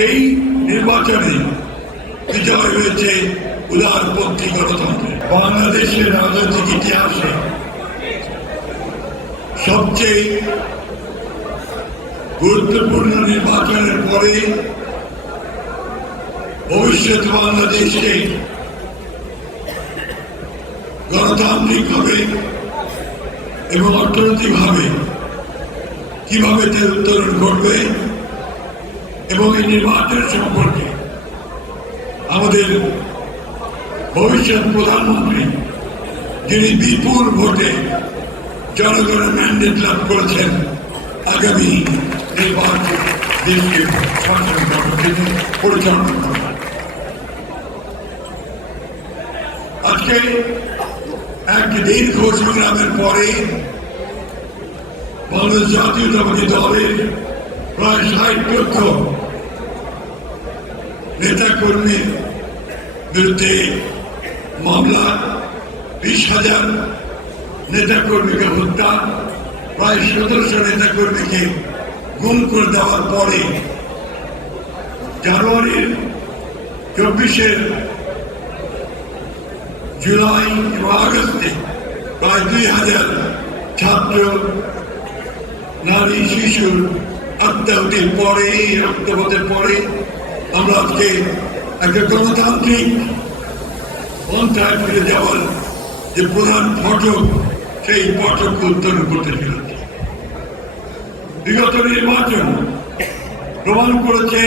এই নির্বাচনে বিজয় হয়েছে উদারপন্থী গণতন্ত্রে। বাংলাদেশের রাজনৈতিক ইতিহাসে সবচেয়ে গুরুত্বপূর্ণ নির্বাচনের পরে ভবিষ্যৎ বাংলাদেশকে গণতান্ত্রিকভাবে এবং অর্থনৈতিকভাবে কিভাবে তার উত্তরণ ঘটবে এবং এই নির্বাচন সম্পর্কে আমাদের ভবিষ্যৎ প্রধানমন্ত্রী যিনি বিপুল ভোটে জনগণের ম্যান্ডেট লাভ করেছেন আগামী নির্বাচন দেশকে পরিচালনা করবেন। আজকে এক দীর্ঘ সংগ্রামের পরে বাংলাদেশ জাতীয়তাবাদী দলের প্রায় ৬০ লক্ষ নেতা কর্মীর বিরুদ্ধে মামলা, ২০,০০০ নেতা কর্মীকে হত্যা, প্রায় ১৭০০ নেতা কর্মীকে গুম করে দেওয়ার পরে জানুয়ারির ২৪ জুলাই এবং আগস্টে প্রায় ২,০০০ ছাত্র, নারী, শিশুর আত্মাহুতির পরে, রক্তপাতের পরে আমরা আজকে একটা গণতান্ত্রিক পন্থায় ফিরে যাওয়ার যে প্রধান ফটক, সেই ফটককে উত্তোলন করতে চলেছে। বিগত নির্বাচন প্রমাণ করেছে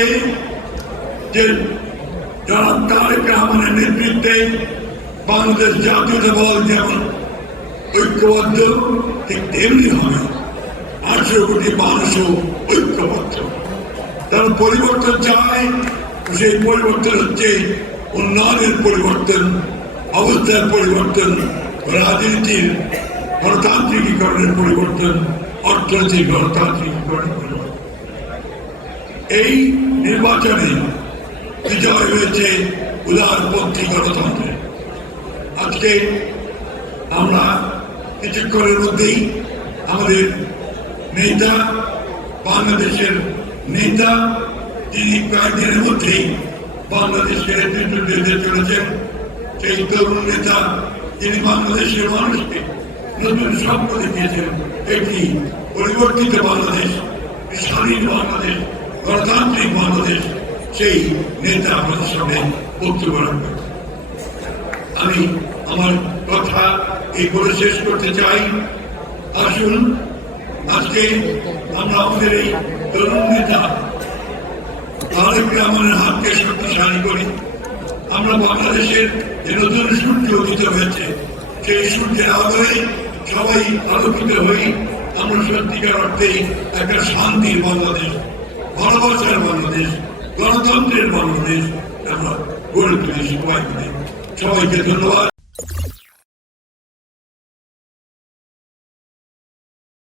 যে জনাব তারেক রহমানের নেতৃত্বে বাংলাদেশ জাতীয়তা দল যেমন ঐক্যবদ্ধ, ঠিক তেমনি হবে ৮০০ কোটি মানুষও ঐক্যবদ্ধ। তারা পরিবর্তন চায়, সেই পরিবর্তন হচ্ছে উন্নয়নের পরিবর্তন, অবস্থার পরিবর্তন, রাজনীতির গণতান্ত্রিকীকরণের পরিবর্তন, অর্থনৈতিক গণতান্ত্রিকীকরণের পরিবর্তন। এই নির্বাচনে বিজয় হয়েছে উদারপন্থী গণতন্ত্রে। আজকে আমরা কিছুক্ষণের মধ্যেই আমাদের নেতা, বাংলাদেশের নেতা, যিনি কয়েকদিনের মধ্যেই বাংলাদেশকে নেতৃত্ব দিতে চলেছেন, সেই তরুণ নেতা যিনি বাংলাদেশের মানুষকে নতুন স্বপ্ন দেখিয়েছেন, একটি পরিবর্তিত বাংলাদেশ, স্বাধীন বাংলাদেশ, গণতান্ত্রিক বাংলাদেশ, সেই নেতা আমাদের সামনে বক্তব্য রাখবেন। আমি আমার কথা এই বলে শেষ করতে চাই। আসুন আজকে আমরা আমাদের এই তরুণ নেতা তারেক রহমানের হাতকে শক্তিশালী করি। আমরা বাংলাদেশের যে নতুন সূর্য উদিত হয়েছে, সেই সূর্যের আলোয় সবাই আলোকিত হই। আমরা সত্যিকার অর্থেই একটা শান্তির বাংলাদেশ, ভালোবাসার বাংলাদেশ, গণতন্ত্রের বাংলাদেশ আমরা গড়ে তুলি সবাই মিলে। সবাইকে ধন্যবাদ।